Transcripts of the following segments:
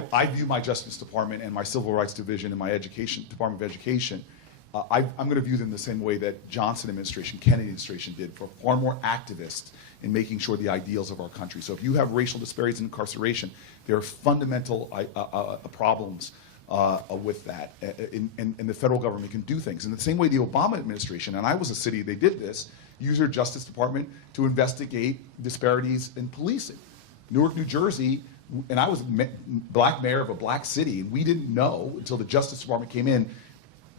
I view my Justice Department and my Civil Rights Division and my Department of Education, I'm going to view them the same way that Johnson administration, Kennedy administration did, for far more activists in making sure the ideals of our country. So if you have racial disparities in incarceration, there are fundamental problems with that, and the federal government can do things. In the same way the Obama administration, and I was a city, they did this, used their Justice Department to investigate disparities in policing. Newark, New Jersey, and I was black mayor of a black city, and we didn't know until the Justice Department came in,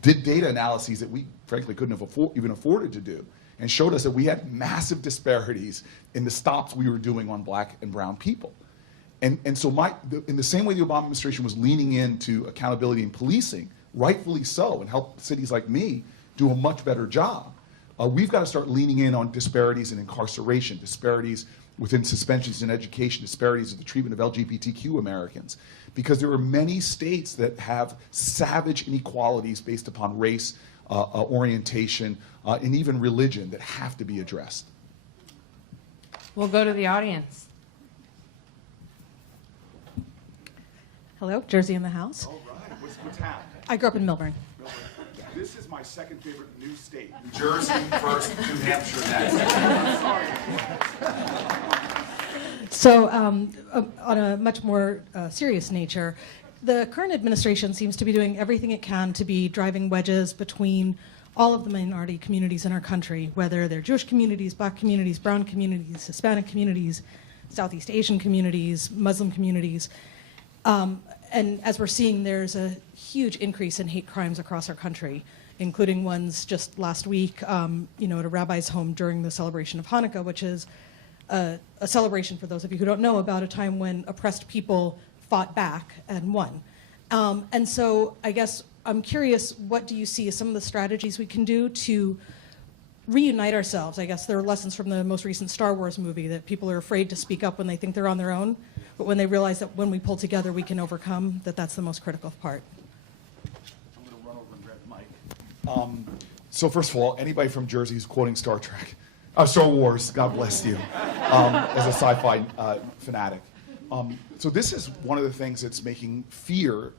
did data analyses that we frankly couldn't have even afforded to do, and showed us that we had massive disparities in the stops we were doing on black and brown people. And so in the same way the Obama administration was leaning into accountability in policing, rightfully so, and help cities like me do a much better job, we've got to start leaning in on disparities in incarceration, disparities within suspensions in education, disparities in the treatment of LGBTQ Americans, because there are many states that have savage inequalities based upon race, orientation, and even religion that have to be addressed. We'll go to the audience. Hello, Jersey in the house. All right, what's happening? I grew up in Milburn. This is my second favorite new state. New Jersey first, New Hampshire next. So on a much more serious nature, the current administration seems to be doing everything it can to be driving wedges between all of the minority communities in our country, whether they're Jewish communities, black communities, brown communities, Hispanic communities, Southeast Asian communities, Muslim communities. And as we're seeing, there's a huge increase in hate crimes across our country, including ones just last week, at a rabbi's home during the celebration of Hanukkah, which is a celebration, for those of you who don't know, about a time when oppressed people fought back and won. And so I guess I'm curious, what do you see as some of the strategies we can do to reunite ourselves? I guess there are lessons from the most recent Star Wars movie that people are afraid to speak up when they think they're on their own, but when they realize that when we pull together we can overcome, that's the most critical part. I'm going to run over and grab the mic. So first of all, anybody from Jersey who's quoting Star Wars, God bless you, as a sci-fi fanatic. So this is one of the things that's making fear,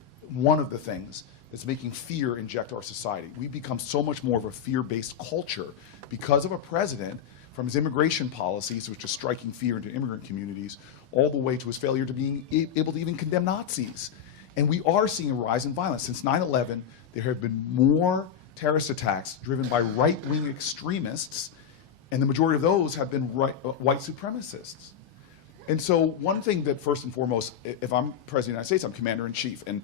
inject our society. We've become so much more of a fear-based culture because of a president, from his immigration policies, which is striking fear into immigrant communities, all the way to his failure to being able to even condemn Nazis. And we are seeing a rise in violence. Since 9/11, there have been more terrorist attacks driven by right-wing extremists, and the majority of those have been white supremacists. And so one thing that, first and foremost, if I'm President of the United States, I'm Commander-in-Chief, and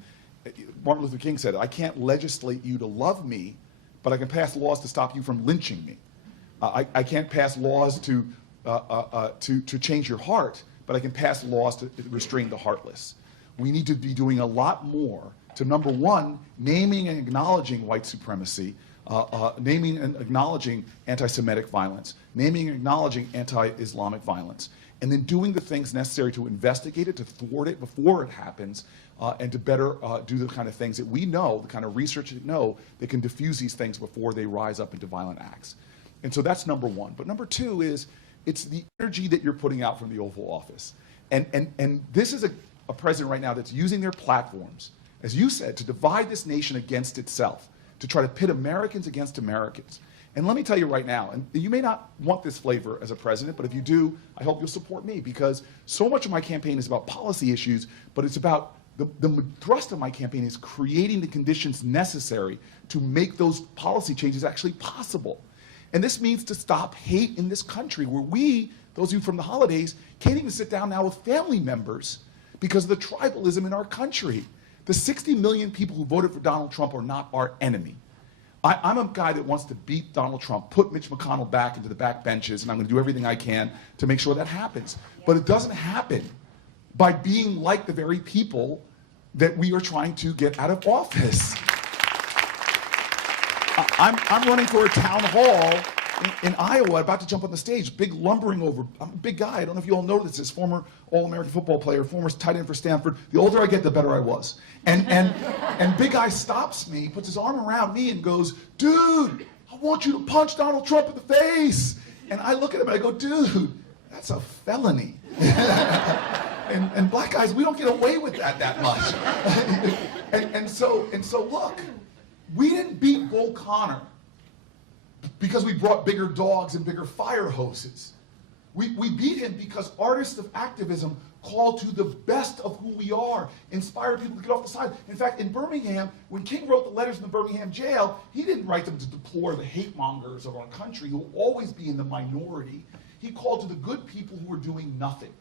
Martin Luther King said, I can't legislate you to love me, but I can pass laws to stop you from lynching me. I can't pass laws to change your heart, but I can pass laws to restrain the heartless. We need to be doing a lot more to, number one, naming and acknowledging white supremacy, naming and acknowledging anti-Semitic violence, naming and acknowledging anti-Islamic violence, and then doing the things necessary to investigate it, to thwart it before it happens, and to better do the kind of things that we know, the kind of research that know, that can diffuse these things before they rise up into violent acts. And so that's number one. But number two is, it's the energy that you're putting out from the Oval Office. And this is a president right now that's using their platforms, as you said, to divide this nation against itself, to try to pit Americans against Americans. And let me tell you right now, and you may not want this flavor as a president, but if you do, I hope you'll support me, because so much of my campaign is about policy issues, but it's about the thrust of my campaign is creating the conditions necessary to make those policy changes actually possible. And this means to stop hate in this country, where we, those of you from the holidays, can't even sit down now with family members because of the tribalism in our country. The 60 million people who voted for Donald Trump are not our enemy. I'm a guy that wants to beat Donald Trump, put Mitch McConnell back into the back benches, and I'm going to do everything I can to make sure that happens. But it doesn't happen by being like the very people that we are trying to get out of office. I'm running for a town hall in Iowa, about to jump on the stage, big lumbering over. I'm a big guy. I don't know if you all know this. Former All-American football player, former tight end for Stanford. The older I get, the better I was. And big guy stops me, puts his arm around me and goes, dude, I want you to punch Donald Trump in the face. And I look at him and I go, dude, that's a felony. And black guys, we don't get away with that much. and so look, we didn't beat Bull Connor because we brought bigger dogs and bigger fire hoses. We beat him because artists of activism called to the best of who we are, inspired people to get off the side. In fact, in Birmingham, when King wrote the letters in the Birmingham jail, he didn't write them to deplore the hate mongers of our country who will always be in the minority. He called to the good people who are doing nothing.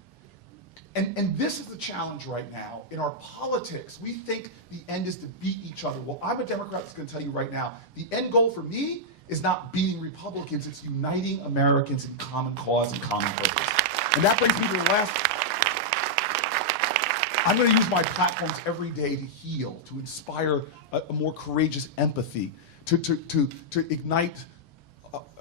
And this is the challenge right now in our politics. We think the end is to beat each other. Well, I'm a Democrat that's going to tell you right now, the end goal for me is not beating Republicans, it's uniting Americans in common cause and common purpose. And that brings me to the last. I'm going to use my platforms every day to heal, to inspire a more courageous empathy, to ignite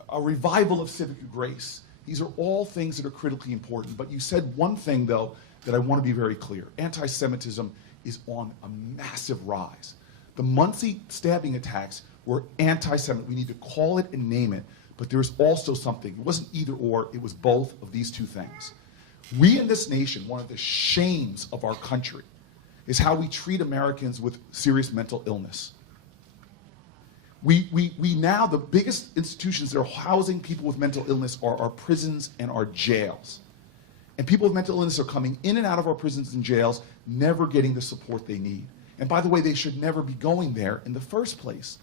a revival of civic grace. These are all things that are critically important. But you said one thing, though, that I want to be very clear. Anti-Semitism is on a massive rise. The Muncie stabbing attacks were anti-Semitic. We need to call it and name it. But there's also something. It wasn't either or. It was both of these two things. We in this nation, one of the shames of our country is how we treat Americans with serious mental illness. We now, the biggest institutions that are housing people with mental illness are our prisons and our jails. And people with mental illness are coming in and out of our prisons and jails, never getting the support they need. And by the way, they should never be going there in the first place.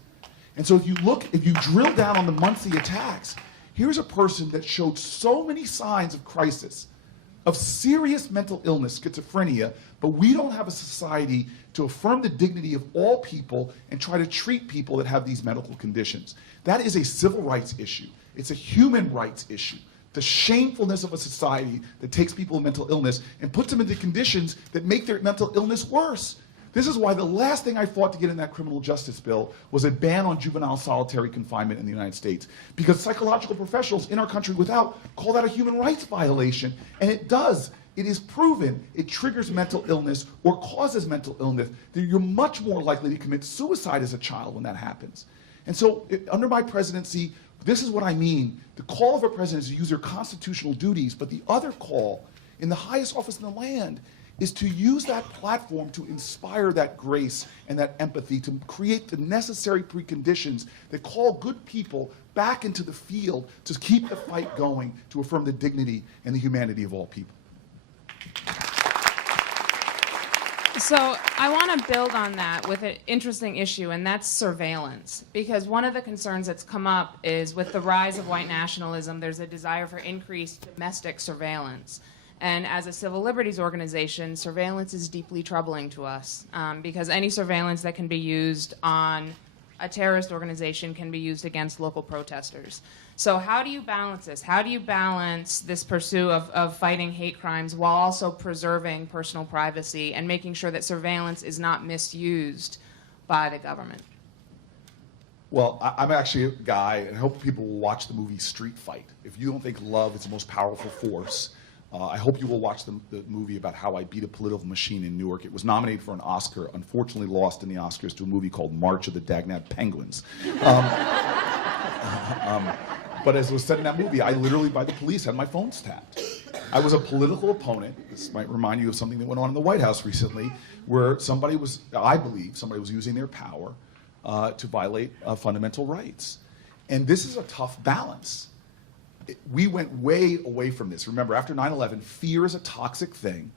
And so if you drill down on the Muncie attacks, here's a person that showed so many signs of crisis, of serious mental illness, schizophrenia, but we don't have a society to affirm the dignity of all people and try to treat people that have these medical conditions. That is a civil rights issue. It's a human rights issue. The shamefulness of a society that takes people with mental illness and puts them into conditions that make their mental illness worse. This is why the last thing I fought to get in that criminal justice bill was a ban on juvenile solitary confinement in the United States. Because psychological professionals in our country without call that a human rights violation. And it does. It is proven it triggers mental illness or causes mental illness. You're much more likely to commit suicide as a child when that happens. And so under my presidency, this is what I mean. The call of a president is to use their constitutional duties, but the other call in the highest office in the land is to use that platform to inspire that grace and that empathy, to create the necessary preconditions that call good people back into the field to keep the fight going, to affirm the dignity and the humanity of all people. So I want to build on that with an interesting issue, and that's surveillance. Because one of the concerns that's come up is with the rise of white nationalism, there's a desire for increased domestic surveillance. And as a civil liberties organization, surveillance is deeply troubling to us because any surveillance that can be used on a terrorist organization can be used against local protesters. So how do you balance this? How do you balance this pursuit of fighting hate crimes while also preserving personal privacy and making sure that surveillance is not misused by the government? Well, I'm actually a guy, and I hope people will watch the movie Street Fight. If you don't think love is the most powerful force, I hope you will watch the movie about how I beat a political machine in Newark. It was nominated for an Oscar, unfortunately lost in the Oscars to a movie called March of the Dagnab Penguins. But as was said in that movie, I literally, by the police, had my phones tapped. I was a political opponent. This might remind you of something that went on in the White House recently, where somebody was, I believe, somebody was using their power to violate fundamental rights. And this is a tough balance. We went way away from this. Remember, after 9/11, fear is a toxic thing,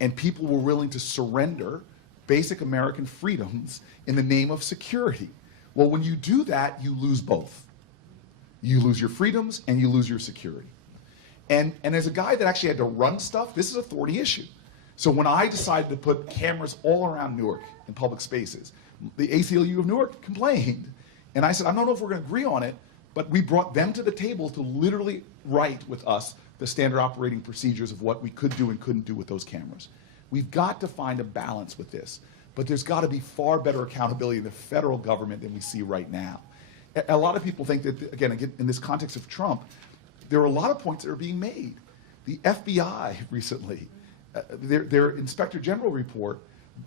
and people were willing to surrender basic American freedoms in the name of security. Well, when you do that, you lose both. You lose your freedoms and you lose your security. And as a guy that actually had to run stuff, this is an authority issue. So when I decided to put cameras all around Newark in public spaces, the ACLU of Newark complained. And I said, I don't know if we're going to agree on it, but we brought them to the table to literally write with us the standard operating procedures of what we could do and couldn't do with those cameras. We've got to find a balance with this, but there's got to be far better accountability in the federal government than we see right now. A lot of people think that, again, in this context of Trump, there are a lot of points that are being made. The FBI recently, their Inspector General report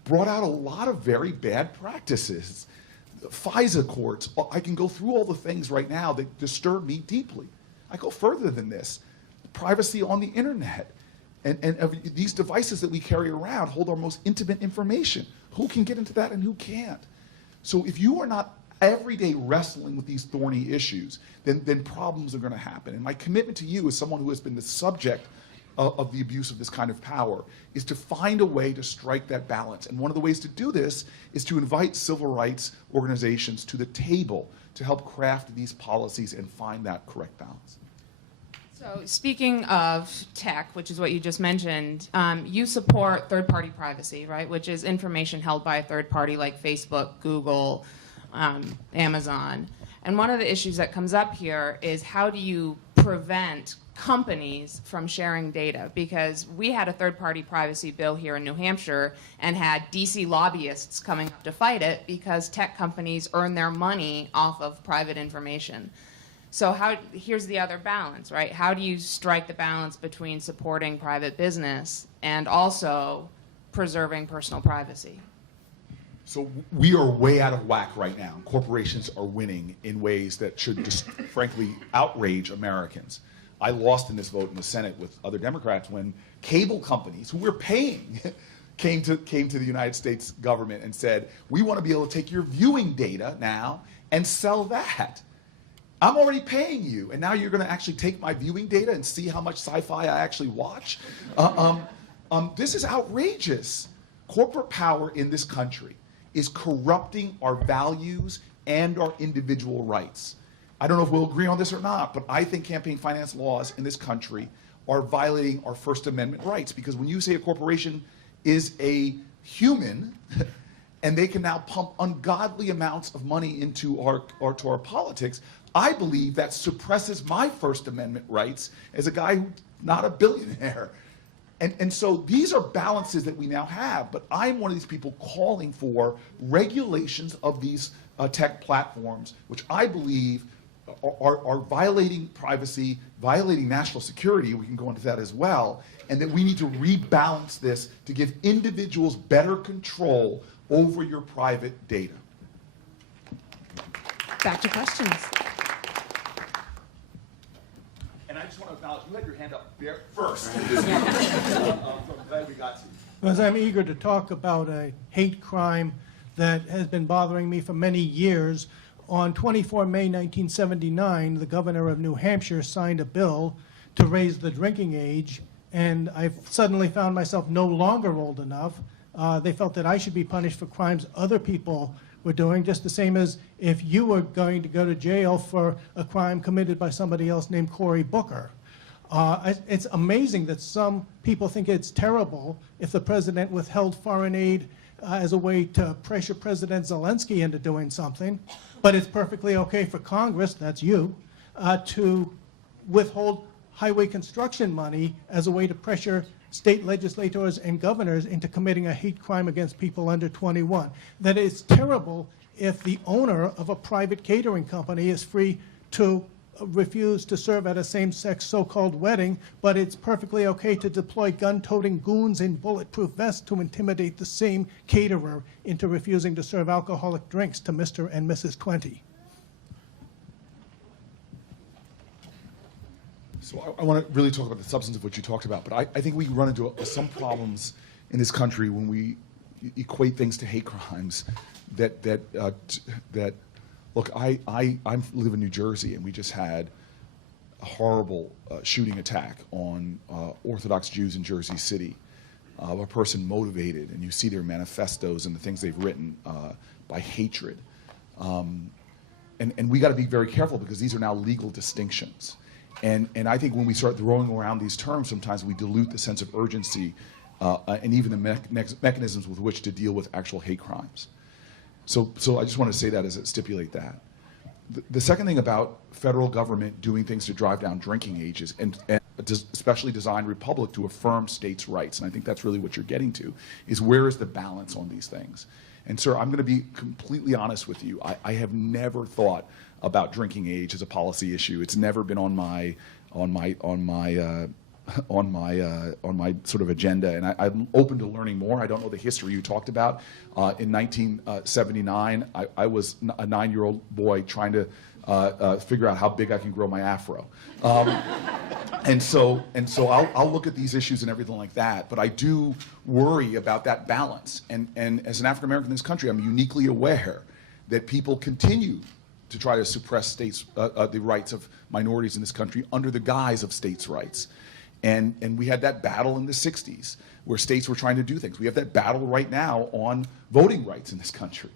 brought out a lot of very bad practices. FISA courts, I can go through all the things right now that disturb me deeply. I go further than this. Privacy on the internet. And these devices that we carry around hold our most intimate information. Who can get into that and who can't? So if you are not every day wrestling with these thorny issues, then problems are going to happen. And my commitment to you as someone who has been the subject of the abuse of this kind of power is to find a way to strike that balance. And one of the ways to do this is to invite civil rights organizations to the table to help craft these policies and find that correct balance. So speaking of tech, which is what you just mentioned, you support third-party privacy, right? Which is information held by a third party like Facebook, Google, Amazon. And one of the issues that comes up here is how do you prevent companies from sharing data? Because we had a third-party privacy bill here in New Hampshire and had DC lobbyists coming up to fight it because tech companies earn their money off of private information. So here's the other balance, right? How do you strike the balance between supporting private business and also preserving personal privacy? So we are way out of whack right now. Corporations are winning in ways that should just frankly outrage Americans. I lost in this vote in the Senate with other Democrats when cable companies, who we're paying, came to the United States government and said, we want to be able to take your viewing data now and sell that. I'm already paying you, and now you're going to actually take my viewing data and see how much sci-fi I actually watch? This is outrageous. Corporate power in this country is corrupting our values and our individual rights. I don't know if we'll agree on this or not, but I think campaign finance laws in this country are violating our First Amendment rights, because when you say a corporation is a human and they can now pump ungodly amounts of money into our politics, I believe that suppresses my First Amendment rights as a guy who's not a billionaire. And so these are balances that we now have, but I'm one of these people calling for regulations of these tech platforms, which I believe are violating privacy, violating national security. We can go into that as well, and that we need to rebalance this to give individuals better control over your private data. Back to questions. And I just want to acknowledge, you had your hand up there first. I'm glad we got to you. Because I'm eager to talk about a hate crime that has been bothering me for many years. On 24 May 1979, the governor of New Hampshire signed a bill to raise the drinking age, and I suddenly found myself no longer old enough. They felt that I should be punished for crimes other people were doing, just the same as if you were going to go to jail for a crime committed by somebody else named Cory Booker. It's amazing that some people think it's terrible if the president withheld foreign aid as a way to pressure President Zelensky into doing something, but it's perfectly okay for Congress, that's you, to withhold highway construction money as a way to pressure state legislators and governors into committing a hate crime against people under 21. That it's terrible if the owner of a private catering company is free to refuse to serve at a same-sex so-called wedding, but it's perfectly okay to deploy gun-toting goons in bulletproof vests to intimidate the same caterer into refusing to serve alcoholic drinks to Mr. and Mrs. 20. So I want to really talk about the substance of what you talked about, but I think we run into some problems in this country when we equate things to hate crimes. Look, I live in New Jersey, and we just had a horrible shooting attack on Orthodox Jews in Jersey City. A person motivated, and you see their manifestos and the things they've written by hatred. And we got to be very careful, because these are now legal distinctions. And I think when we start throwing around these terms, sometimes we dilute the sense of urgency and even the mechanisms with which to deal with actual hate crimes. So I just want to say that as stipulate that. The second thing about federal government doing things to drive down drinking ages, and especially designed republic to affirm states' rights, and I think that's really what you're getting to, is where is the balance on these things? And sir, I'm going to be completely honest with you. I have never thought about drinking age as a policy issue. It's never been on my sort of agenda, and I'm open to learning more. I don't know the history you talked about. In 1979, I was a 9-year-old boy trying to figure out how big I can grow my afro. And so I'll look at these issues and everything like that, but I do worry about that balance. And as an African American in this country, I'm uniquely aware that people continue to try to suppress the rights of minorities in this country under the guise of states' rights. And we had that battle in the 60s where states were trying to do things. We have that battle right now on voting rights in this country,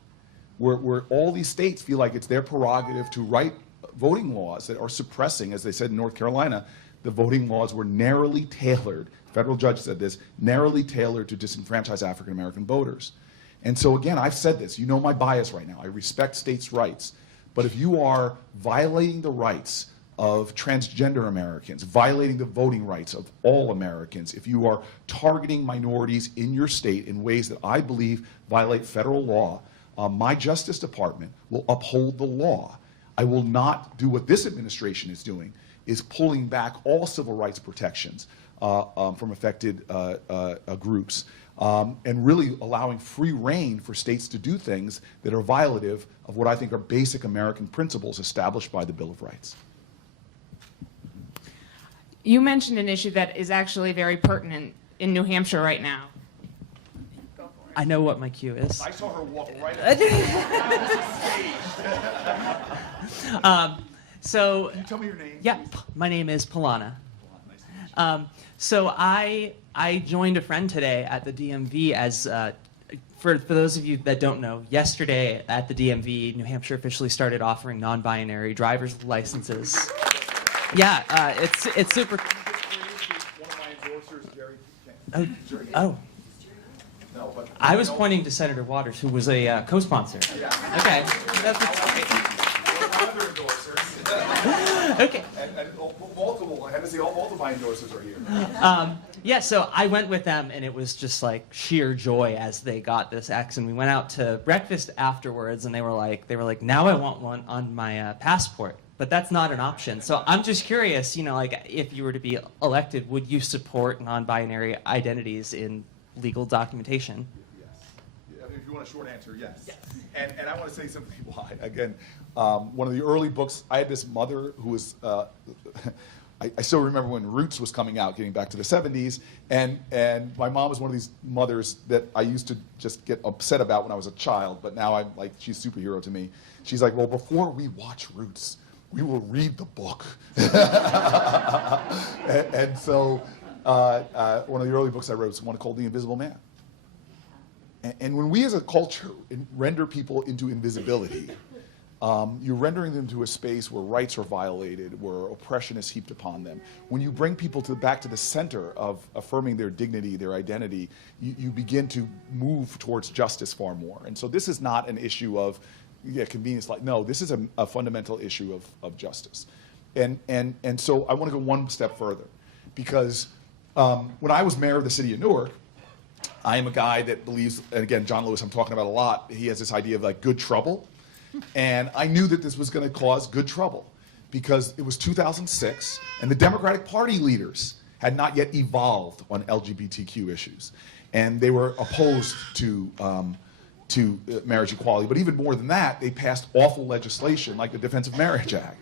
where all these states feel like it's their prerogative to write voting laws that are suppressing, as they said in North Carolina, the voting laws were narrowly tailored, federal judge said this, narrowly tailored to disenfranchise African American voters. And so again, I've said this, you know my bias right now, I respect states' rights, but if you are violating the rights of transgender Americans, violating the voting rights of all Americans, if you are targeting minorities in your state in ways that I believe violate federal law, my Justice Department will uphold the law. I will not do what this administration is doing, is pulling back all civil rights protections from affected groups and really allowing free rein for states to do things that are violative of what I think are basic American principles established by the Bill of Rights. You mentioned an issue that is actually very pertinent in New Hampshire right now. I know what my cue is. I saw her walk right So, Can you tell me your name? yeah, please? my name is Polana. Nice to meet you. So I joined a friend today at the DMV as, for those of you that don't know, yesterday at the DMV, New Hampshire officially started offering non-binary driver's licenses. Yeah, it's super. One of my endorsers, Jerry. Oh, No, but I was pointing to Senator Waters, who was a co-sponsor. Yeah. Okay. Other endorsers. Okay. And multiple. I had to say all multiple my endorsers are here. Yeah, so I went with them, and it was just like sheer joy as they got this X, and we went out to breakfast afterwards, and they were like, now I want one on my passport, but that's not an option. So I'm just curious, like if you were to be elected, would you support non-binary identities in legal documentation? Yes. If you want a short answer, yes. And I want to say something why. Again, one of the early books, I had this mother who was, I still remember when Roots was coming out, getting back to the 70s, and my mom was one of these mothers that I used to just get upset about when I was a child, but now I'm like, she's a superhero to me. She's like, well, before we watch Roots, we will read the book. and so one of the early books I wrote was one called The Invisible Man. And when we as a culture render people into invisibility, you're rendering them to a space where rights are violated, where oppression is heaped upon them. When you bring people back to the center of affirming their dignity, their identity, you begin to move towards justice far more. And so this is not an issue of convenience. No, this is a fundamental issue of justice. And so I want to go one step further, because when I was mayor of the city of Newark, I am a guy that believes, and again, John Lewis I'm talking about a lot, he has this idea of like good trouble. And I knew that this was going to cause good trouble because it was 2006 and the Democratic Party leaders had not yet evolved on LGBTQ issues. And they were opposed to marriage equality. But even more than that, they passed awful legislation like the Defense of Marriage Act.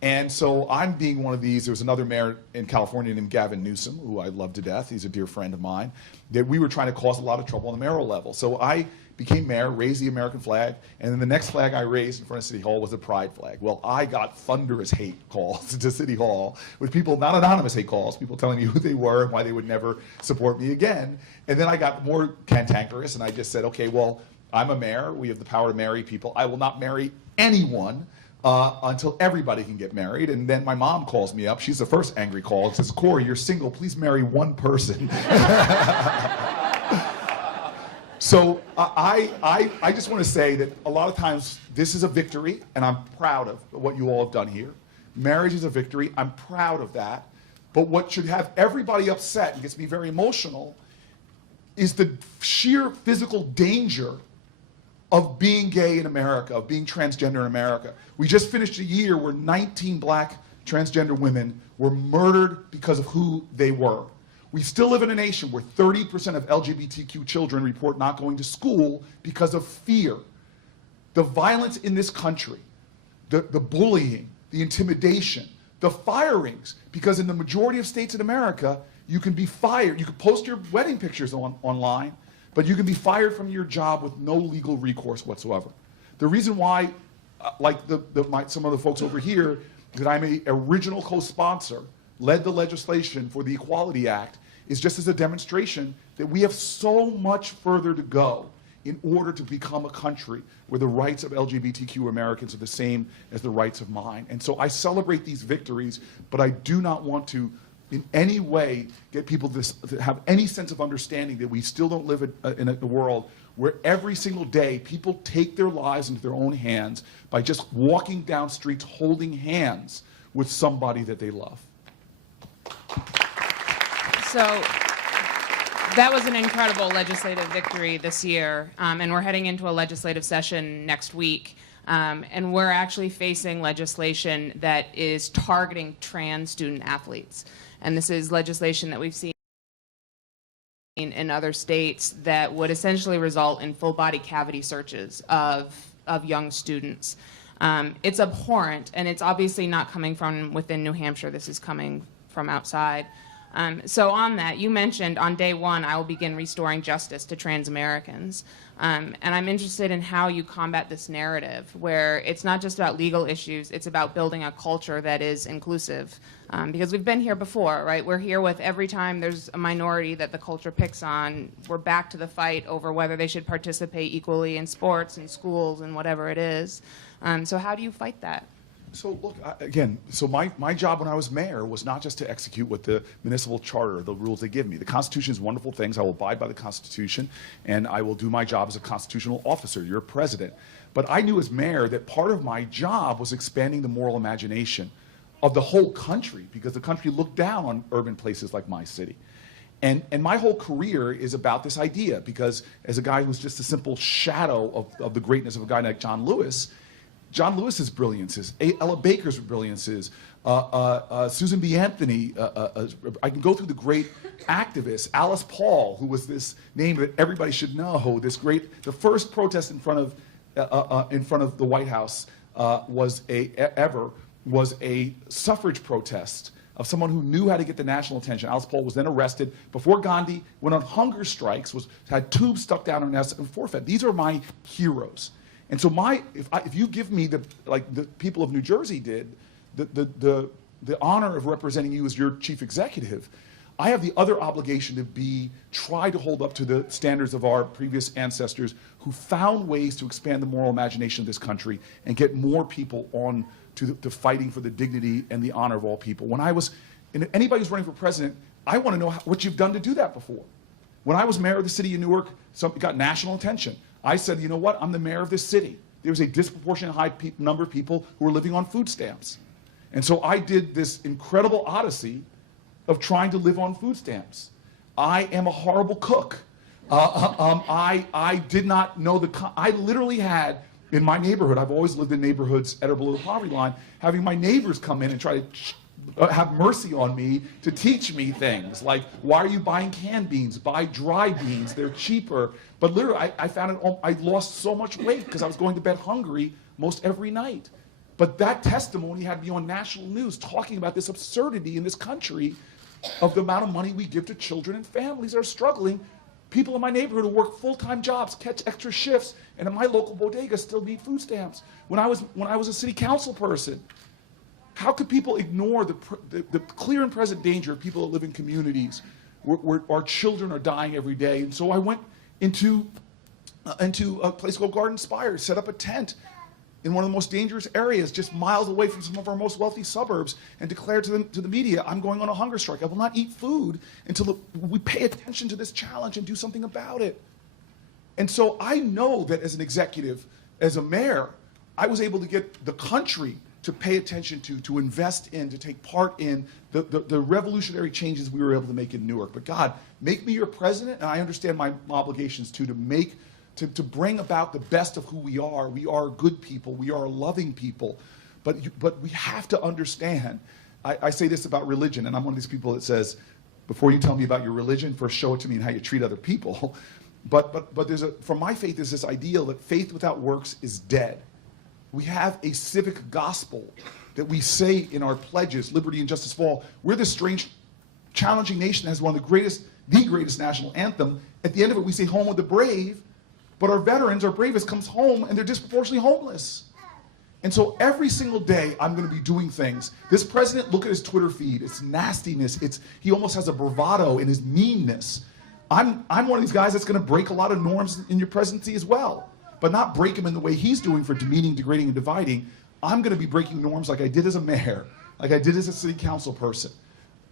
And so I'm being one of these. There was another mayor in California named Gavin Newsom, who I love to death. He's a dear friend of mine, that we were trying to cause a lot of trouble on the mayoral level. So I became mayor, raised the American flag, and then the next flag I raised in front of City Hall was the pride flag. Well, I got thunderous hate calls to City Hall with people, not anonymous hate calls, people telling me who they were and why they would never support me again. And then I got more cantankerous, and I just said, okay, well, I'm a mayor. We have the power to marry people. I will not marry anyone until everybody can get married. And then my mom calls me up. She's the first angry call and says, Cory, you're single. Please marry one person. So I just want to say that a lot of times this is a victory, and I'm proud of what you all have done here. Marriage is a victory. I'm proud of that. But what should have everybody upset and gets me very emotional is the sheer physical danger of being gay in America, of being transgender in America. We just finished a year where 19 black transgender women were murdered because of who they were. We still live in a nation where 30% of LGBTQ children report not going to school because of fear. The violence in this country the bullying, the intimidation, the firings, because in the majority of states in America, you can be fired. You can post your wedding pictures online, but you can be fired from your job with no legal recourse whatsoever. The reason why, like some of the folks over here, that I'm an original co-sponsor, led the legislation for the Equality Act, is just as a demonstration that we have so much further to go in order to become a country where the rights of LGBTQ Americans are the same as the rights of mine. And so I celebrate these victories, but I do not want to in any way get people to have any sense of understanding that we still don't live in a world where every single day people take their lives into their own hands by just walking down streets holding hands with somebody that they love. So that was an incredible legislative victory this year, and we're heading into a legislative session next week, and we're actually facing legislation that is targeting trans student athletes. And this is legislation that we've seen in other states that would essentially result in full body cavity searches of young students. It's abhorrent, and it's obviously not coming from within New Hampshire. This is coming from outside. So on that, you mentioned on day one, I will begin restoring justice to trans Americans. And I'm interested in how you combat this narrative where it's not just about legal issues, it's about building a culture that is inclusive. Because we've been here before, right? We're here with every time there's a minority that the culture picks on, we're back to the fight over whether they should participate equally in sports and schools and whatever it is. So how do you fight that? So look, again, so my job when I was mayor was not just to execute what the municipal charter, the rules they give me. The Constitution is wonderful things. I will abide by the Constitution, and I will do my job as a constitutional officer. You're president. But I knew as mayor that part of my job was expanding the moral imagination of the whole country, because the country looked down on urban places like my city. And my whole career is about this idea, because as a guy who's just a simple shadow of the greatness of a guy like John Lewis's brilliances, Ella Baker's brilliances, Susan B. Anthony, I can go through the great activists, Alice Paul, who was this name that everybody should know, the first protest in front of the White House was a suffrage protest of someone who knew how to get the national attention. Alice Paul was then arrested before Gandhi went on hunger strikes, had tubes stuck down her nest and forfeit. These are my heroes. And so if you give me like the people of New Jersey did, the honor of representing you as your chief executive, I have the other obligation to try to hold up to the standards of our previous ancestors who found ways to expand the moral imagination of this country and get more people on to fighting for the dignity and the honor of all people. And anybody who's running for president, I want to know what you've done to do that before. When I was mayor of the city of Newark, it got national attention. I said, you know what, I'm the mayor of this city. There was a disproportionate high number of people who were living on food stamps. And so I did this incredible odyssey of trying to live on food stamps. I am a horrible cook. I did not know I literally had, in my neighborhood, I've always lived in neighborhoods that are below the poverty line, having my neighbors come in and try to have mercy on me to teach me things like, why are you buying canned beans? Buy dry beans, they're cheaper. But literally, I found I lost so much weight because I was going to bed hungry most every night. But that testimony had me on national news talking about this absurdity in this country of the amount of money we give to children and families that are struggling. People in my neighborhood who work full-time jobs, catch extra shifts, and in my local bodega still need food stamps. When I was a city council person, how could people ignore the clear and present danger of people that live in communities where our children are dying every day? And so I went into a place called Garden Spire, set up a tent in one of the most dangerous areas, just miles away from some of our most wealthy suburbs, and declared to the media, I'm going on a hunger strike. I will not eat food until we pay attention to this challenge and do something about it. And so I know that as an executive, as a mayor, I was able to get the country to pay attention to invest in, to take part in the revolutionary changes we were able to make in Newark. But God, make me your president, and I understand my obligations to bring about the best of who we are. We are good people. We are loving people. But we have to understand, I say this about religion, and I'm one of these people that says, before you tell me about your religion, first show it to me in how you treat other people. But from my faith, there's this ideal that faith without works is dead. We have a civic gospel that we say in our pledges, liberty and justice for all. We're this strange, challenging nation that has one of the greatest national anthem. At the end of it, we say home of the brave, but our veterans, our bravest, comes home and they're disproportionately homeless. And so every single day, I'm going to be doing things. This president, look at his Twitter feed. It's nastiness. He almost has a bravado in his meanness. I'm one of these guys that's going to break a lot of norms in your presidency as well, but not break them in the way he's doing for demeaning, degrading, and dividing. I'm going to be breaking norms like I did as a mayor, like I did as a city council person,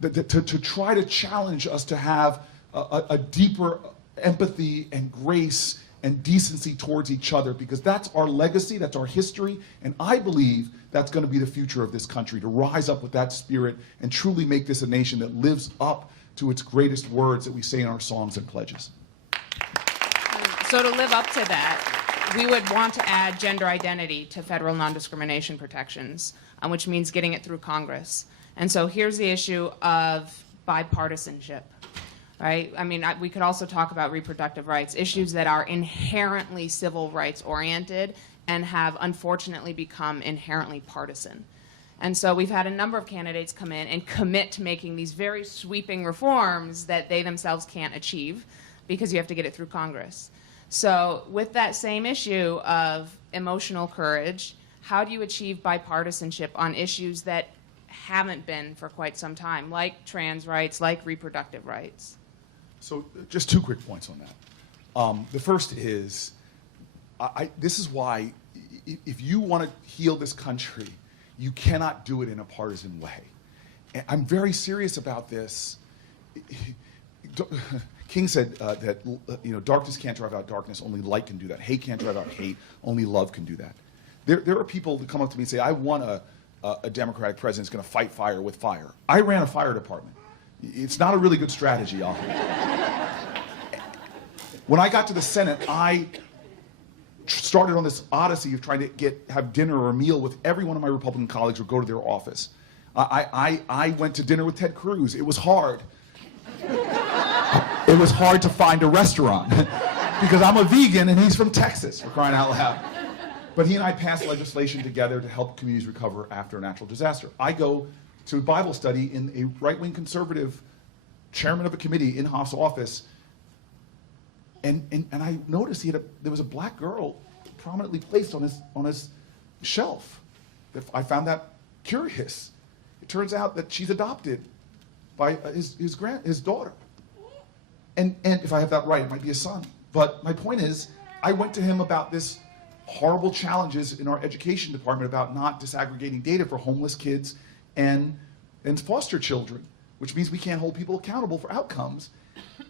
to try to challenge us to have a deeper empathy and grace and decency towards each other, because that's our legacy, that's our history, and I believe that's going to be the future of this country, to rise up with that spirit and truly make this a nation that lives up to its greatest words that we say in our songs and pledges. So to live up to that, we would want to add gender identity to federal non-discrimination protections, which means getting it through Congress. And so here's the issue of bipartisanship. Right? I mean, we could also talk about reproductive rights, issues that are inherently civil rights oriented and have unfortunately become inherently partisan. And so we've had a number of candidates come in and commit to making these very sweeping reforms that they themselves can't achieve because you have to get it through Congress. So with that same issue of emotional courage, how do you achieve bipartisanship on issues that haven't been for quite some time, like trans rights, like reproductive rights? So just 2 quick points on that. The first is, this is why if you want to heal this country, you cannot do it in a partisan way. And I'm very serious about this. King said that darkness can't drive out darkness, only light can do that. Hate can't drive out hate, only love can do that. There are people that come up to me and say, I want a Democratic president that's going to fight fire with fire. I ran a fire department. It's not a really good strategy, When I got to the Senate, I started on this odyssey of trying to have dinner or a meal with every one of my Republican colleagues or go to their office. I went to dinner with Ted Cruz. It was hard. It was hard to find a restaurant because I'm a vegan and he's from Texas, for crying out loud. But he and I passed legislation together to help communities recover after a natural disaster. I go to Bible study in a right-wing conservative chairman of a committee in Hoff's office, and I noticed there was a black girl prominently placed on his shelf. I found that curious. It turns out that she's adopted by his daughter. And if I have that right, it might be a son. But my point is, I went to him about this horrible challenges in our education department about not disaggregating data for homeless kids and foster children, which means we can't hold people accountable for outcomes.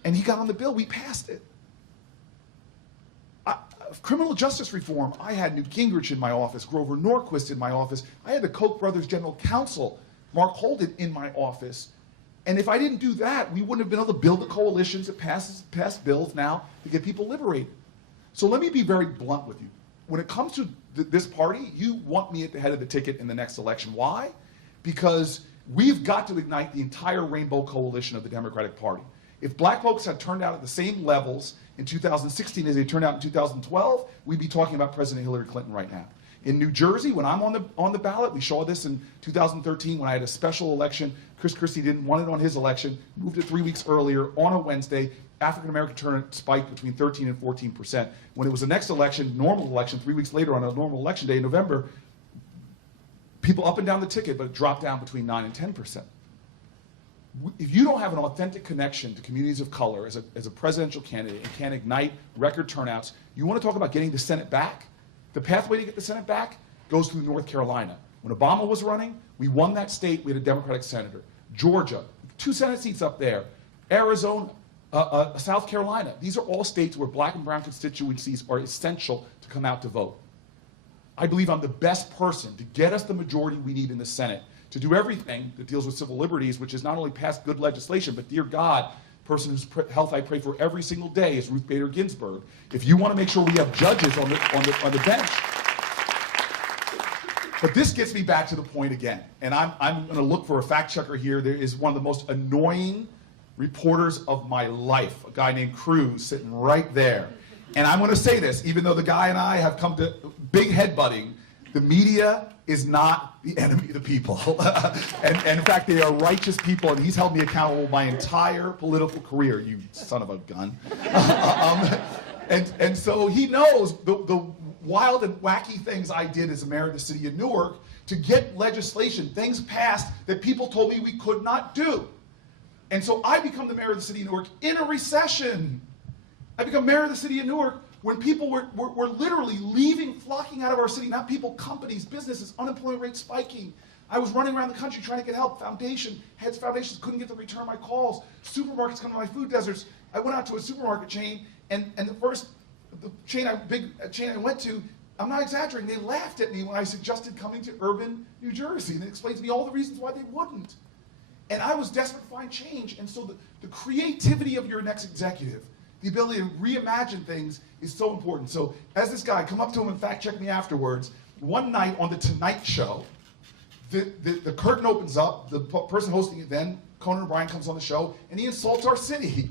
And he got on the bill, we passed it. Criminal justice reform, I had Newt Gingrich in my office, Grover Norquist in my office. I had the Koch brothers general counsel, Mark Holden, in my office. And if I didn't do that, we wouldn't have been able to build the coalitions that pass bills now to get people liberated. So let me be very blunt with you. When it comes to this party, you want me at the head of the ticket in the next election. Why? Because we've got to ignite the entire rainbow coalition of the Democratic Party. If black folks had turned out at the same levels in 2016 as they turned out in 2012, we'd be talking about President Hillary Clinton right now. In New Jersey, when I'm on the ballot, we saw this in 2013 when I had a special election. Chris Christie didn't want it on his election, moved it 3 weeks earlier on a Wednesday. African-American turnout spiked between 13 and 14%. When it was the next election, normal election, 3 weeks later on a normal election day in November, people up and down the ticket, but it dropped down between 9 and 10%. If you don't have an authentic connection to communities of color as a presidential candidate and can't ignite record turnouts, you want to talk about getting the Senate back? The pathway to get the Senate back goes through North Carolina. When Obama was running, we won that state, we had a Democratic senator. Georgia, 2 Senate seats up there. Arizona, South Carolina. These are all states where black and brown constituencies are essential to come out to vote. I believe I'm the best person to get us the majority we need in the Senate, to do everything that deals with civil liberties, which is not only pass good legislation, but dear God, person whose health I pray for every single day is Ruth Bader Ginsburg. If you want to make sure we have judges on the bench. But this gets me back to the point again, and I'm going to look for a fact checker here. There is one of the most annoying reporters of my life, a guy named Cruz sitting right there. And I'm going to say this, even though the guy and I have come to big headbutting, The media is not the enemy of the people. and in fact, they are righteous people, and he's held me accountable my entire political career, you son of a gun. And so he knows the wild and wacky things I did as a mayor of the city of Newark to get legislation, things passed that people told me we could not do. And so I become the mayor of the city of Newark in a recession. I become mayor of the city of Newark when people were literally leaving, flocking out of our city, not people, companies, businesses, unemployment rate spiking. I was running around the country trying to get help. Heads of foundations couldn't get to return my calls. Supermarkets come to my food deserts. I went out to a supermarket chain, and the big chain I went to, I'm not exaggerating, they laughed at me when I suggested coming to urban New Jersey, and they explained to me all the reasons why they wouldn't. And I was desperate to find change, and so the creativity of your next executive, the ability to reimagine things is so important. So as this guy, come up to him and fact check me afterwards, one night on the Tonight Show, the curtain opens up, the person hosting it then, Conan O'Brien, comes on the show, and he insults our city.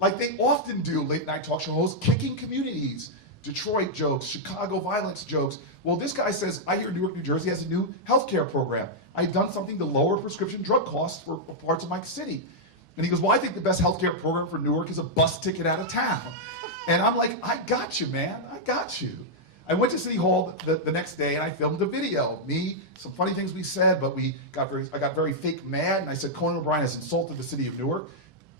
Like they often do, late night talk show hosts, kicking communities, Detroit jokes, Chicago violence jokes. Well, this guy says, I hear Newark, New Jersey has a new healthcare program. I've done something to lower prescription drug costs for parts of my city. And he goes, well, I think the best healthcare program for Newark is a bus ticket out of town. And I'm like, I got you, man, I got you. I went to City Hall the next day and I filmed a video. Me, some funny things we said, but I got very fake mad, and I said, Conan O'Brien has insulted the city of Newark.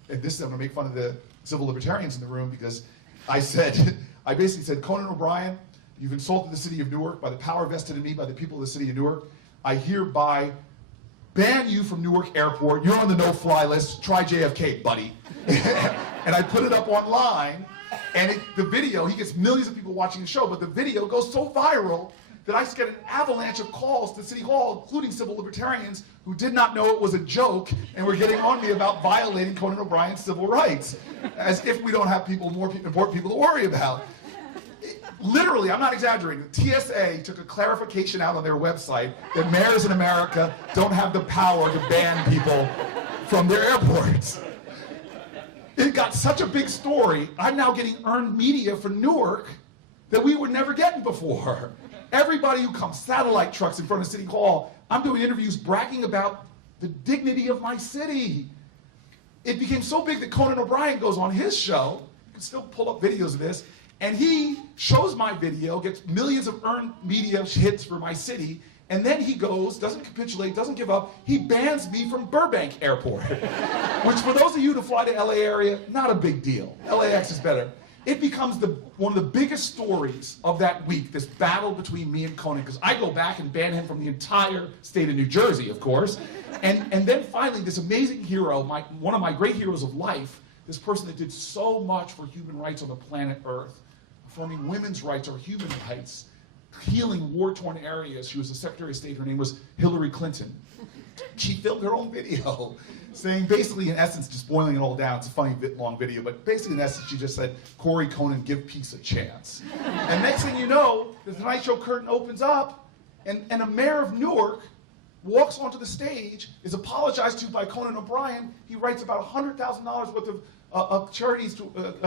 And this is, I'm gonna make fun of the civil libertarians in the room, because I basically said, Conan O'Brien, you've insulted the city of Newark by the power vested in me by the people of the city of Newark. I hereby ban you from Newark Airport. You're on the no-fly list. Try JFK, buddy. And I put it up online, and the video, he gets millions of people watching the show, but the video goes so viral that I get an avalanche of calls to City Hall, including civil libertarians who did not know it was a joke and were getting on me about violating Conan O'Brien's civil rights, as if we don't have more important people to worry about. Literally, I'm not exaggerating, the TSA took a clarification out on their website that mayors in America don't have the power to ban people from their airports. It got such a big story, I'm now getting earned media for Newark that we were never getting before. Everybody who comes, satellite trucks in front of City Hall, I'm doing interviews bragging about the dignity of my city. It became so big that Conan O'Brien goes on his show, you can still pull up videos of this, and he shows my video, gets millions of earned media hits for my city, and then he goes, doesn't capitulate, doesn't give up, he bans me from Burbank Airport. Which for those of you who fly to LA area, not a big deal. LAX is better. It becomes one of the biggest stories of that week, this battle between me and Conan, because I go back and ban him from the entire state of New Jersey, of course. And then finally, this amazing hero, one of my great heroes of life, this person that did so much for human rights on the planet Earth, affirming women's rights or human rights, healing war-torn areas. She was the Secretary of State. Her name was Hillary Clinton. She filmed her own video saying, basically, in essence, just boiling it all down. It's a funny, long video, but basically, in essence, she just said, Cory, Conan, give peace a chance. And next thing you know, the Tonight Show curtain opens up, and a mayor of Newark walks onto the stage, is apologized to by Conan O'Brien. He writes about $100,000 worth of charities,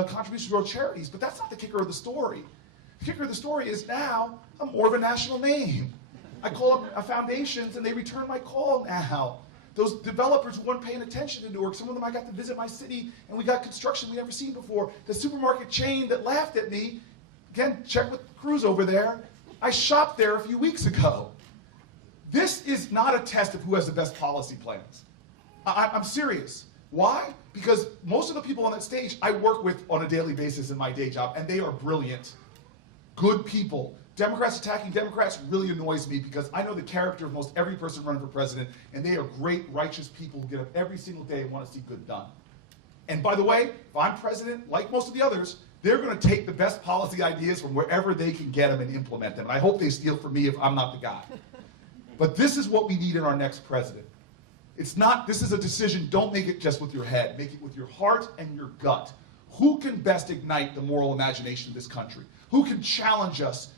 contributions to our charities, but that's not the kicker of the story. The kicker of the story is now I'm more of a national name. I call up foundations and they return my call now. Those developers who weren't paying attention to Newark, some of them I got to visit my city and we got construction we never seen before. The supermarket chain that laughed at me, again, check with Cruz over there, I shopped there a few weeks ago. This is not a test of who has the best policy plans. I'm serious. Why? Because most of the people on that stage I work with on a daily basis in my day job, and they are brilliant, good people. Democrats attacking Democrats really annoys me because I know the character of most every person running for president, and they are great, righteous people who get up every single day and want to see good done. And by the way, if I'm president, like most of the others, they're going to take the best policy ideas from wherever they can get them and implement them. And I hope they steal from me if I'm not the guy. But this is what we need in our next president. This is a decision, don't make it just with your head. Make it with your heart and your gut. Who can best ignite the moral imagination of this country? Who can challenge us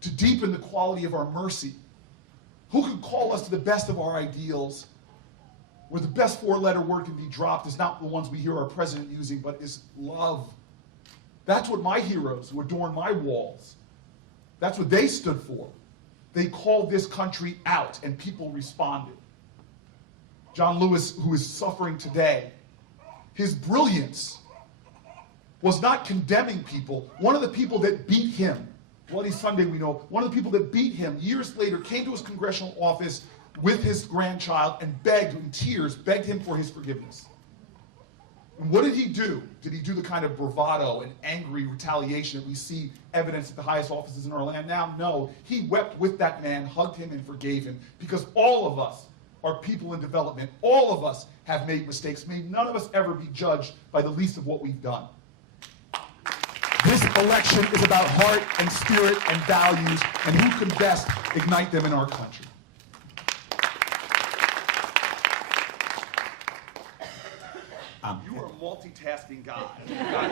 to deepen the quality of our mercy? Who can call us to the best of our ideals, where the best four-letter word can be dropped is not the ones we hear our president using, but is love. That's what my heroes who adorn my walls, that's what they stood for. They called this country out, and people responded. John Lewis, who is suffering today, his brilliance was not condemning people. One of the people that beat him, Bloody Sunday we know, one of the people that beat him years later came to his congressional office with his grandchild and begged, in tears, begged him for his forgiveness. And what did he do? Did he do the kind of bravado and angry retaliation that we see evidence at the highest offices in our land now? No. He wept with that man, hugged him, and forgave him, because all of us are people in development. All of us have made mistakes. May none of us ever be judged by the least of what we've done. This election is about heart and spirit and values, and who can best ignite them in our country. You are a multitasking guy. You've got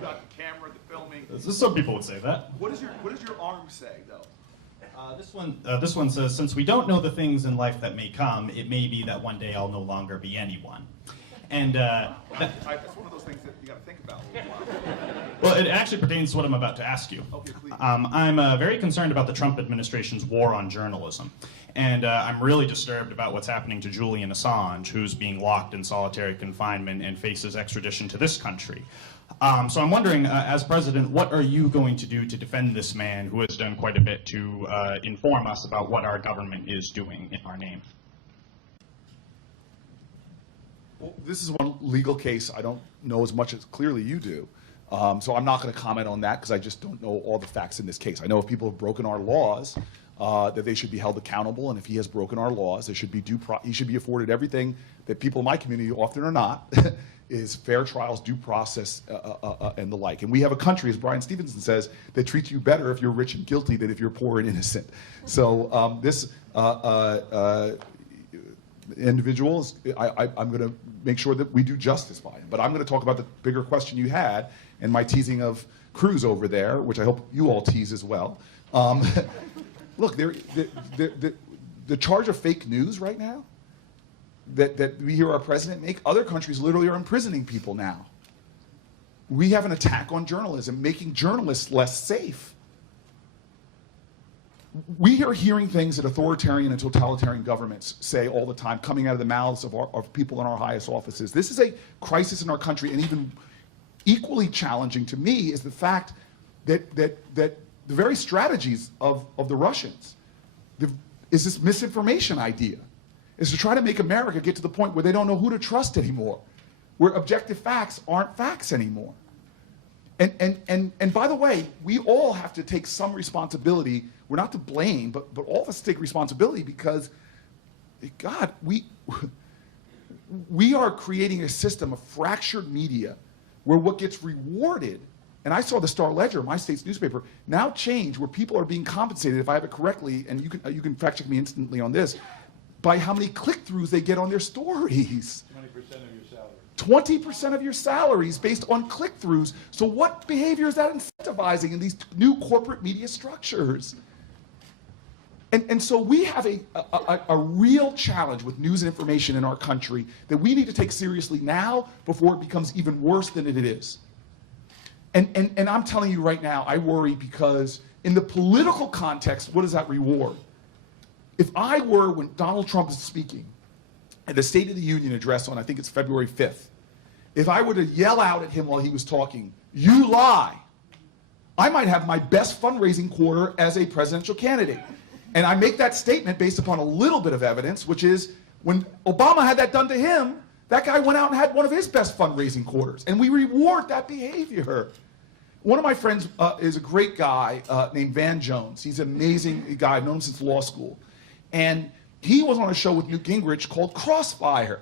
the camera, the filming. Some people would say that. What does your arm say, though? This one says, since we don't know the things in life that may come, it may be that one day I'll no longer be anyone. And That's one of those things that you got to think about a little while. well, it actually pertains to what I'm about to ask you. Okay, please. I'm very concerned about the Trump administration's war on journalism. And I'm really disturbed about what's happening to Julian Assange, who's being locked in solitary confinement and faces extradition to this country. So I'm wondering, as president, what are you going to do to defend this man who has done quite a bit to inform us about what our government is doing in our name? Well, this is one legal case I don't know as much as clearly you do. So I'm not going to comment on that because I just don't know all the facts in this case. I know if people have broken our laws, that they should be held accountable, and if he has broken our laws, there should be he should be afforded everything that people in my community, often or not, is fair trials, due process, and the like. And we have a country, as Brian Stevenson says, that treats you better if you're rich and guilty than if you're poor and innocent. So this individual, I'm going to make sure that we do justice by him. But I'm going to talk about the bigger question you had and my teasing of Cruz over there, which I hope you all tease as well. Look, the charge of fake news right now that we hear our president make, other countries literally are imprisoning people now. We have an attack on journalism, making journalists less safe. We are hearing things that authoritarian and totalitarian governments say all the time, coming out of the mouths of people in our highest offices. This is a crisis in our country, and even equally challenging to me is the fact that the very strategies of the Russians is this misinformation idea, is to try to make America get to the point where they don't know who to trust anymore, where objective facts aren't facts anymore. And by the way, we all have to take some responsibility. We're not to blame, but all of us take responsibility because, God, we are creating a system of fractured media where what gets rewarded, and I saw the Star-Ledger, my state's newspaper, now change where people are being compensated, if I have it correctly, and you can fact check me instantly on this, by how many click-throughs they get on their stories. 20% of your salary. 20% of your salaries based on click-throughs. So what behavior is that incentivizing in these new corporate media structures? And so we have a real challenge with news and information in our country that we need to take seriously now before it becomes even worse than it is. And I'm telling you right now, I worry because in the political context, what does that reward? If I were, when Donald Trump is speaking at the State of the Union address on, I think it's February 5th, if I were to yell out at him while he was talking, "You lie," I might have my best fundraising quarter as a presidential candidate. And I make that statement based upon a little bit of evidence, which is when Obama had that done to him, that guy went out and had one of his best fundraising quarters. And we reward that behavior. One of my friends is a great guy named Van Jones. He's an amazing guy. I've known him since law school. And he was on a show with Newt Gingrich called Crossfire.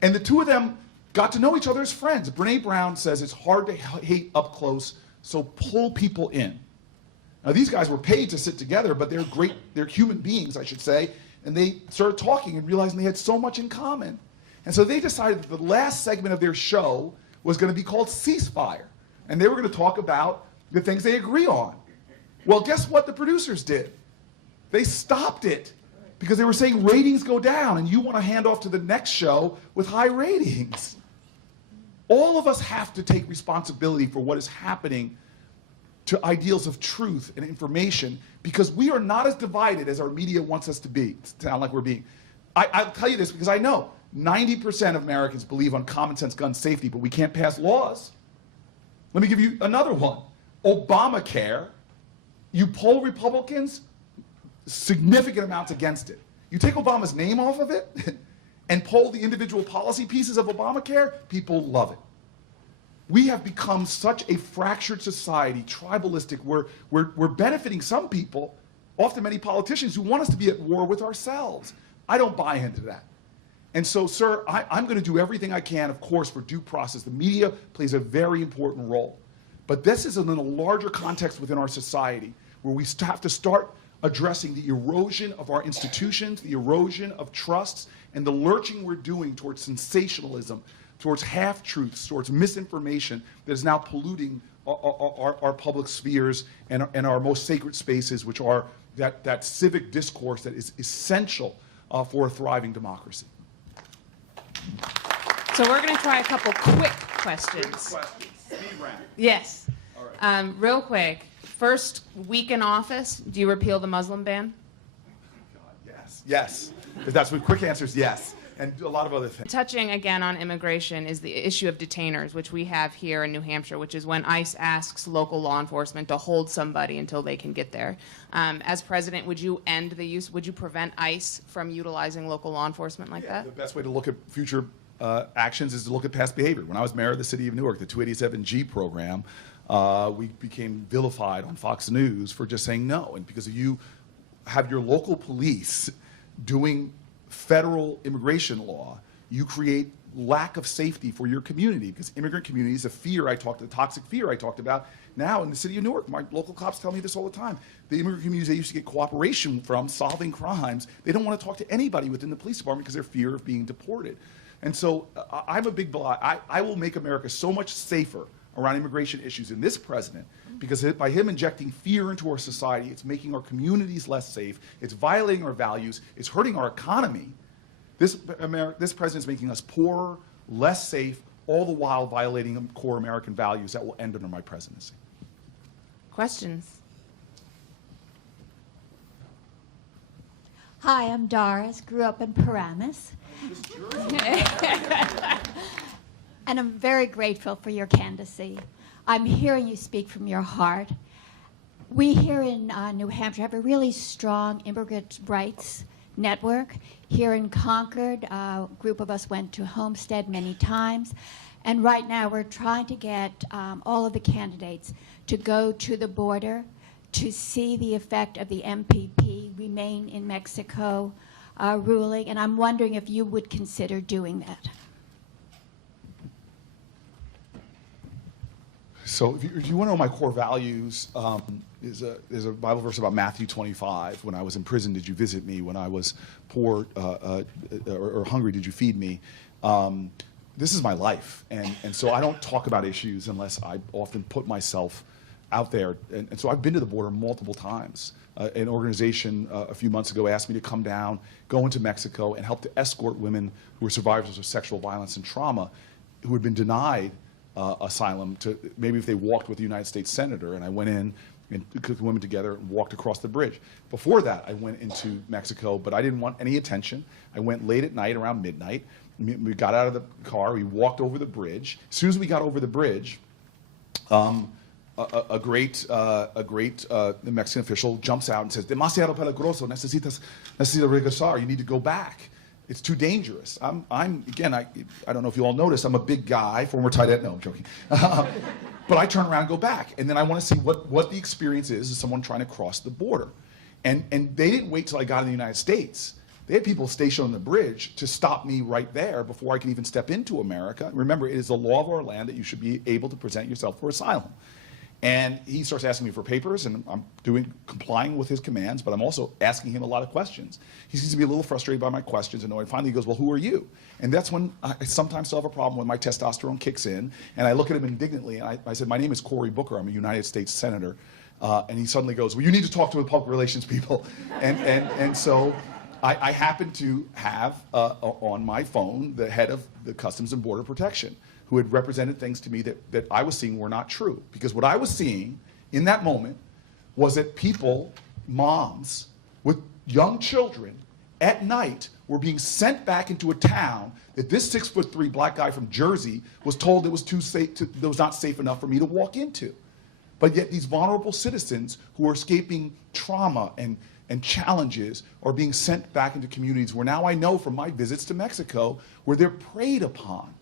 And the two of them got to know each other as friends. Brene Brown says it's hard to hate up close, so pull people in. Now, these guys were paid to sit together, but they're human beings, I should say, and they started talking and realizing they had so much in common. And so they decided that the last segment of their show was going to be called Ceasefire, and they were going to talk about the things they agree on. Well, guess what the producers did? They stopped it because they were saying ratings go down, and you want to hand off to the next show with high ratings. All of us have to take responsibility for what is happening to ideals of truth and information, because we are not as divided as our media wants us to be, sound like we're being. I'll tell you this because I know 90% of Americans believe on common sense gun safety, but we can't pass laws. Let me give you another one. Obamacare, you poll Republicans, significant amounts against it. You take Obama's name off of it and poll the individual policy pieces of Obamacare, people love it. We have become such a fractured society, tribalistic, where we're benefiting some people, often many politicians, who want us to be at war with ourselves. I don't buy into that. And so, sir, I'm going to do everything I can, of course, for due process. The media plays a very important role. But this is in a larger context within our society, where we have to start addressing the erosion of our institutions, the erosion of trusts, and the lurching we're doing towards sensationalism, towards half-truths, towards misinformation that is now polluting our public spheres and our most sacred spaces, which are that civic discourse that is essential for a thriving democracy. So we're going to try a couple quick questions. Speed round. Yes. All right. Real quick. First week in office, do you repeal the Muslim ban? Yes. Yes. If that's what quick answer is yes. And a lot of other things. Touching again on immigration is the issue of detainers, which we have here in New Hampshire, which is when ICE asks local law enforcement to hold somebody until they can get there. As president, would you end the use, would you prevent ICE from utilizing local law enforcement like that? The best way to look at future actions is to look at past behavior. When I was mayor of the city of Newark, the 287G program, we became vilified on Fox News for just saying no. And because you have your local police doing federal immigration law, you create lack of safety for your community, because immigrant communities, the toxic fear I talked about, now in the city of Newark, my local cops tell me this all the time. The immigrant communities they used to get cooperation from solving crimes, they don't want to talk to anybody within the police department because their fear of being deported. And so I'm a big I will make America so much safer around immigration issues in this president, because by him injecting fear into our society, it's making our communities less safe, it's violating our values, it's hurting our economy. This president's making us poorer, less safe, all the while violating core American values that will end under my presidency. Questions? Hi, I'm Doris, grew up in Paramus. And I'm very grateful for your candidacy. I'm hearing you speak from your heart. We here in New Hampshire have a really strong immigrant rights network. Here in Concord, a group of us went to Homestead many times. And right now we're trying to get all of the candidates to go to the border to see the effect of the MPP, Remain in Mexico ruling. And I'm wondering if you would consider doing that. So if you want to know my core values, there's a Bible verse about Matthew 25. When I was in prison, did you visit me? When I was poor or hungry, did you feed me? This is my life. And so I don't talk about issues unless I often put myself out there. And so I've been to the border multiple times. An organization a few months ago asked me to come down, go into Mexico, and help to escort women who were survivors of sexual violence and trauma who had been denied asylum to maybe if they walked with a United States senator. And I went in and took the women together and walked across the bridge. Before that, I went into Mexico, but I didn't want any attention. I went late at night, around midnight. We got out of the car. We walked over the bridge. As soon as we got over the bridge, a great Mexican official jumps out and says, "Demasiado peligroso. Necesitas regresar. You need to go back. It's too dangerous." Again, I don't know if you all noticed, I'm a big guy, former tight end. No, I'm joking. But I turn around and go back, and then I want to see what the experience is of someone trying to cross the border. And they didn't wait till I got in the United States. They had people stationed on the bridge to stop me right there before I can even step into America. Remember, it is the law of our land that you should be able to present yourself for asylum. And he starts asking me for papers, and I'm complying with his commands, but I'm also asking him a lot of questions. He seems to be a little frustrated by my questions, and finally he goes, "Well, who are you?" And that's when I sometimes still have a problem when my testosterone kicks in, and I look at him indignantly, and I said, "My name is Cory Booker. I'm a United States Senator." And he suddenly goes, "Well, you need to talk to the public relations people." And so I happen to have on my phone the head of the Customs and Border Protection, who had represented things to me that I was seeing were not true. Because what I was seeing in that moment was that people, moms with young children, at night were being sent back into a town that this 6'3" black guy from Jersey was told it was too safe, that was not safe enough for me to walk into. But yet these vulnerable citizens who are escaping trauma and challenges are being sent back into communities where now I know from my visits to Mexico where they're preyed upon.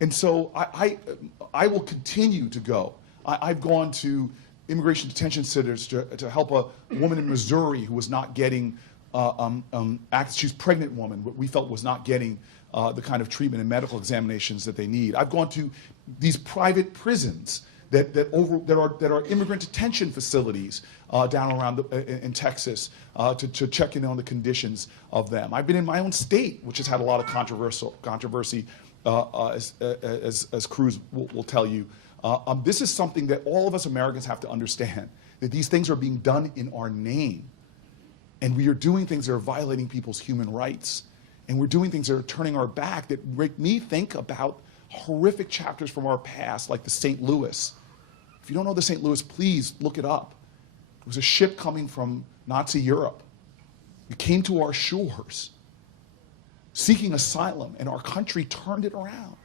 And so I will continue to go. I've gone to immigration detention centers to help a woman in Missouri who was not getting, she's a pregnant woman, but we felt was not getting the kind of treatment and medical examinations that they need. I've gone to these private prisons that are immigrant detention facilities down around in Texas to check in on the conditions of them. I've been in my own state, which has had a lot of controversy, as Cruz will tell you. This is something that all of us Americans have to understand, that these things are being done in our name. And we are doing things that are violating people's human rights. And we're doing things that are turning our back, that make me think about horrific chapters from our past, like the St. Louis. If you don't know the St. Louis, please look it up. It was a ship coming from Nazi Europe. It came to our shores, seeking asylum, and our country turned it around.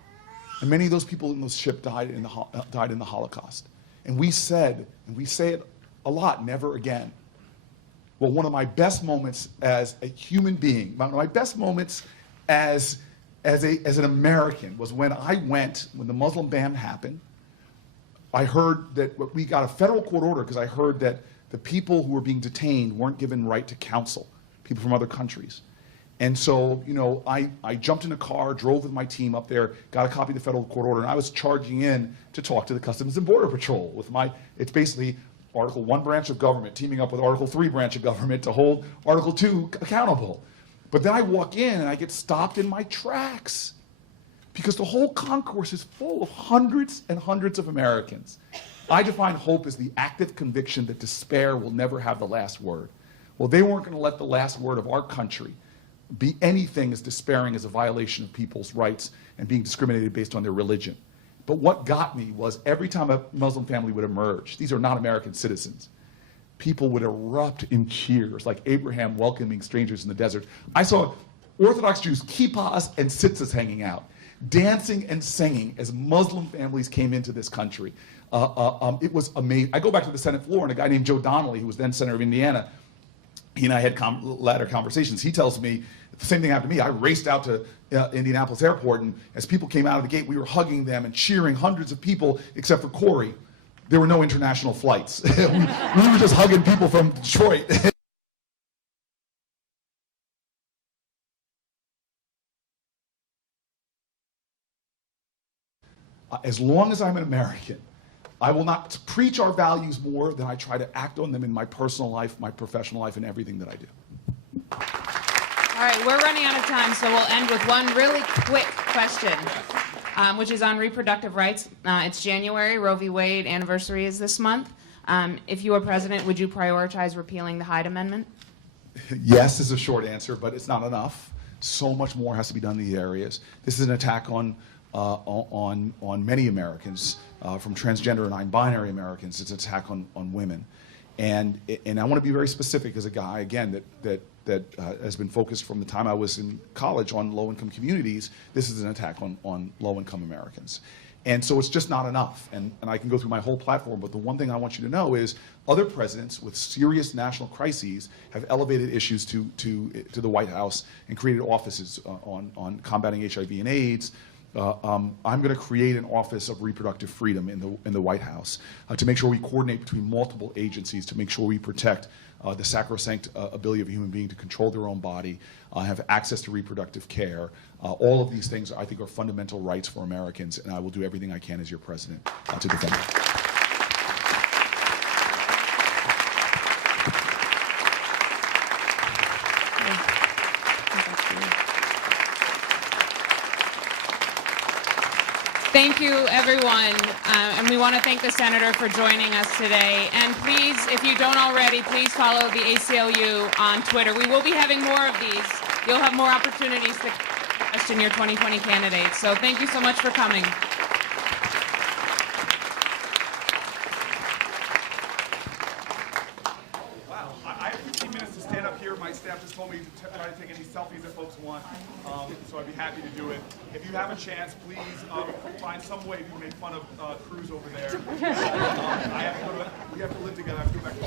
And many of those people in the ship died in the Holocaust. And we said, and we say it a lot, never again. Well, one of my best moments as a human being, one of my best moments as an American was when the Muslim ban happened. I heard that we got a federal court order because I heard that the people who were being detained weren't given right to counsel, people from other countries. And so, I jumped in a car, drove with my team up there, got a copy of the federal court order, and I was charging in to talk to the Customs and Border Patrol with it's basically Article 1 branch of government teaming up with Article 3 branch of government to hold Article 2 accountable. But then I walk in and I get stopped in my tracks because the whole concourse is full of hundreds and hundreds of Americans. I define hope as the active conviction that despair will never have the last word. Well, they weren't going to let the last word of our country be anything as despairing as a violation of people's rights and being discriminated based on their religion. But what got me was every time a Muslim family would emerge, these are not American citizens, people would erupt in cheers, like Abraham welcoming strangers in the desert. I saw Orthodox Jews, kippahs and tzitzis hanging out, dancing and singing as Muslim families came into this country. It was amazing. I go back to the Senate floor, and a guy named Joe Donnelly, who was then Senator of Indiana, he and I had latter conversations. He tells me, the same thing happened to me. I raced out to Indianapolis Airport, and as people came out of the gate, we were hugging them and cheering, hundreds of people, except for Cory. There were no international flights. we were just hugging people from Detroit. As long as I'm an American, I will not preach our values more than I try to act on them in my personal life, my professional life, and everything that I do. All right, we're running out of time, so we'll end with one really quick question, which is on reproductive rights. It's January. Roe v. Wade anniversary is this month. If you were president, would you prioritize repealing the Hyde Amendment? Yes is a short answer, but it's not enough. So much more has to be done in these areas. This is an attack on many Americans, from transgender and non-binary Americans. It's an attack on women. And I want to be very specific as a guy, again, that has been focused from the time I was in college on low-income communities. This is an attack on low-income Americans. And so it's just not enough. And I can go through my whole platform, but the one thing I want you to know is other presidents with serious national crises have elevated issues to the White House and created offices on combating HIV and AIDS. I'm going to create an Office of Reproductive Freedom in the White House to make sure we coordinate between multiple agencies to make sure we protect the sacrosanct ability of a human being to control their own body, have access to reproductive care. All of these things, I think, are fundamental rights for Americans, and I will do everything I can as your president to defend them. Thank you, everyone. And we want to thank the Senator for joining us today. And please, if you don't already, please follow the ACLU on Twitter. We will be having more of these. You'll have more opportunities to question your 2020 candidates. So thank you so much for coming. my staff just told me to try to take any selfies that folks want, so I'd be happy to do it. If you have a chance, please find some way to make fun of Cruz over there. We have to live together. I have to go back to